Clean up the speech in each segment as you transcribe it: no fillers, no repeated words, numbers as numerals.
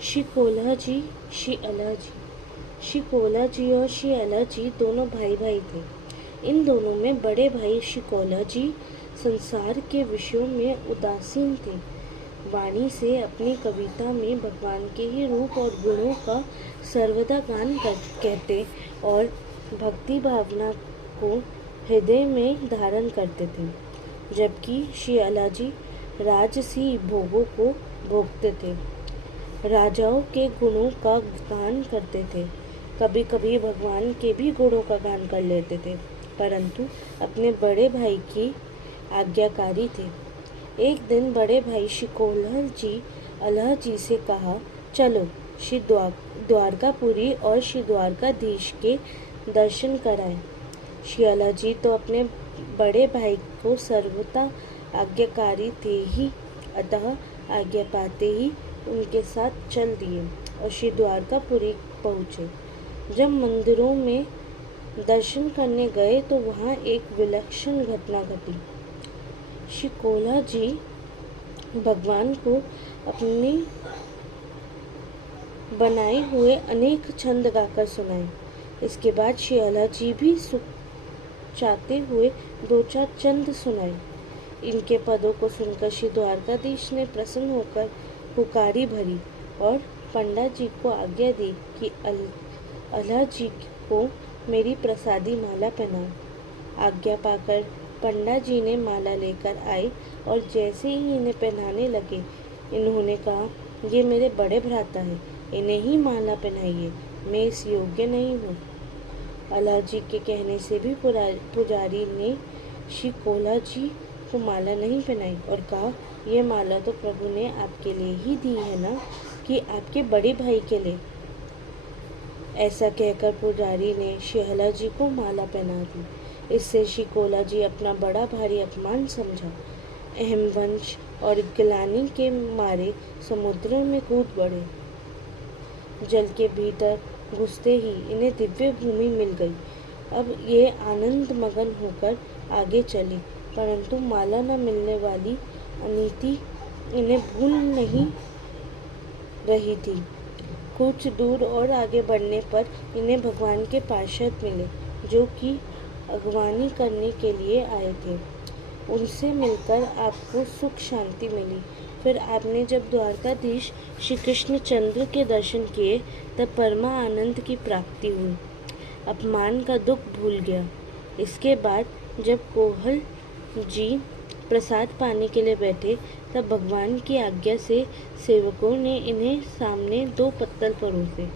शिकोला जी, शिअला जी। शिकोला जी और शिअला जी दोनों भाई भाई थे। इन दोनों में बड़े भाई शिकोला जी संसार के विषयों में उदासीन थे। वाणी से अपनी कविता में भगवान के ही रूप और गुणों का सर्वदा कहते और भक्ति भावना को हृदय में धारण करते थे, जबकि शिअला जी राजसी भोगों को भोगते थे, राजाओं के गुणों का गान करते थे, कभी कभी भगवान के भी गुणों का गान कर लेते थे, परंतु अपने बड़े भाई की आज्ञाकारी थे। एक दिन बड़े भाई शिकोला जी अल्लाह जी से कहा, चलो श्री द्वारकापुरी और श्री द्वारकाधीश के दर्शन कराएं। शियाला जी तो अपने बड़े भाई को सर्वथा आज्ञाकारी थे ही, अतः आज्ञा पाते ही उनके साथ चल दिए और श्री द्वारकापुरी पहुँचे। जब मंदिरों में दर्शन करने गए तो वहाँ एक विलक्षण घटना घटी। शिकोला जी भगवान को अपने बनाए हुए अनेक छंद गाकर सुनाए। इसके बाद शियाला जी भी सुख चाहते हुए दो चार चंद सुनाए। इनके पदों को सुनकर श्री द्वारकाधीश ने प्रसन्न होकर पुकारी भरी और पंडा जी को आज्ञा दी कि अल्लाह जी को मेरी प्रसादी माला पहनाओ। आज्ञा पाकर पंडा जी ने माला लेकर आए और जैसे ही इन्हें पहनाने लगे, इन्होंने कहा, ये मेरे बड़े भ्राता हैं, इन्हें ही माला पहनाइए, मैं इस योग्य नहीं हूँ। अल्लाह जी के कहने से भी पुजारी ने शिकोला जी को माला नहीं पहनाई और कहा, ये माला तो प्रभु ने आपके लिए ही दी है ना, कि आपके बड़े भाई के लिए। ऐसा कहकर पुजारी ने शिहला जी को माला पहना दी। इससे शिकोला जी अपना बड़ा भारी अपमान समझा। अहमवंश और ग्लानि के मारे समुद्र में कूद पड़े। जल के भीतर घुसते ही इन्हें दिव्य भूमि मिल गई। अब ये आनंद मगन होकर आगे चले, परंतु माला न मिलने वाली अनीति इन्हें भूल नहीं रही थी। कुछ दूर और आगे बढ़ने पर इन्हें भगवान के पार्षद मिले, जो कि अगवानी करने के लिए आए थे। उनसे मिलकर आपको सुख शांति मिली। फिर आपने जब द्वारकाधीश श्री कृष्णचंद्र के दर्शन किए तब परमा आनंद की प्राप्ति हुई, अपमान का दुख भूल गया। इसके बाद जब कोहल जी प्रसाद पाने के लिए बैठे तब भगवान की आज्ञा से सेवकों ने इन्हें सामने 2 पत्तल परोसे।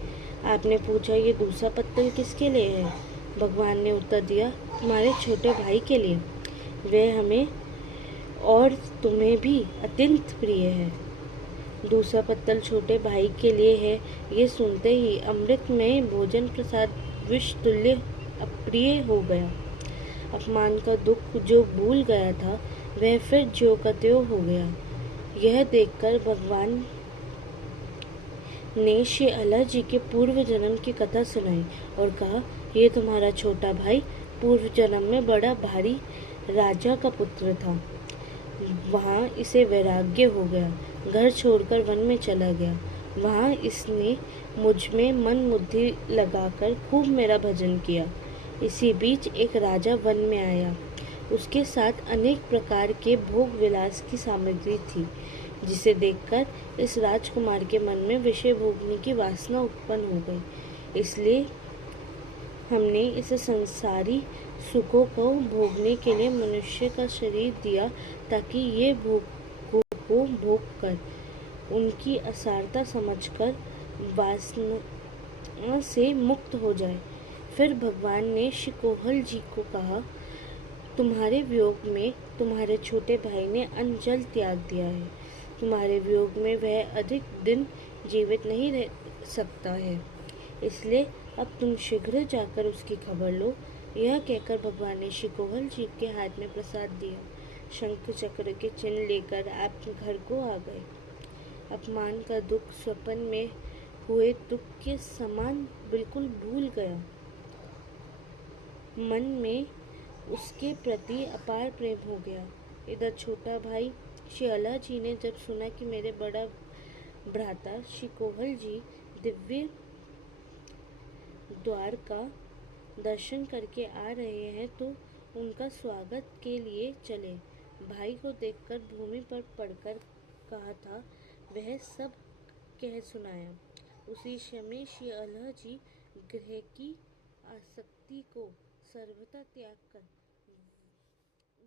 आपने पूछा, ये दूसरा पत्तल किसके लिए है? भगवान ने उत्तर दिया, तुम्हारे छोटे भाई के लिए। वह हमें और तुम्हें भी अत्यंत प्रिय है। दूसरा पत्तल छोटे भाई के लिए है। ये सुनते ही अमृत में भोजन प्रसाद विष तुल्य अप्रिय हो गया। अपमान का दुख जो भूल गया था वह फिर ज्यों का त्यों हो गया। यह देखकर भगवान ने श्री अल्लाह जी के पूर्व जन्म की कथा सुनाई और कहा, यह तुम्हारा छोटा भाई पूर्व जन्म में बड़ा भारी राजा का पुत्र था। वहाँ इसे वैराग्य हो गया, घर छोड़कर वन में चला गया। वहाँ इसने मुझ में मन बुद्धि लगाकर खूब मेरा भजन किया। इसी बीच एक राजा वन में आया। उसके साथ अनेक प्रकार के भोग विलास की सामग्री थी, जिसे देखकर इस राजकुमार के मन में विषय भोगने की वासना उत्पन्न हो गई। इसलिए हमने इसे संसारी सुखों को भोगने के लिए मनुष्य का शरीर दिया, ताकि ये भोगों को भोग कर उनकी असारता समझकर वासना से मुक्त हो जाए। फिर भगवान ने शिकोहल जी को कहा, तुम्हारे वियोग में तुम्हारे छोटे भाई ने अन्न जल त्याग दिया है। तुम्हारे वियोग में वह अधिक दिन जीवित नहीं रह सकता है, इसलिए अब तुम शीघ्र जाकर उसकी खबर लो। यह कहकर भगवान ने शिकोहल जी के हाथ में प्रसाद दिया। शंख चक्र के चिन्ह लेकर आप घर को आ गए। अपमान का दुख स्वप्न में हुए दुख के समान बिल्कुल भूल गया। मन में उसके प्रति अपार प्रेम हो गया। इधर छोटा भाई शियाला जी ने जब सुना कि मेरे बड़ा भ्राता श्री कोहल जी दिव्य द्वार का दर्शन करके आ रहे हैं तो उनका स्वागत के लिए चले। भाई को देखकर भूमि पर पड़कर कहा था, वह सब कह सुनाया। उसी समय श्री अल्लाह जी ग्रह की आसक्ति को सर्वथा त्याग कर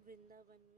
वृंदावन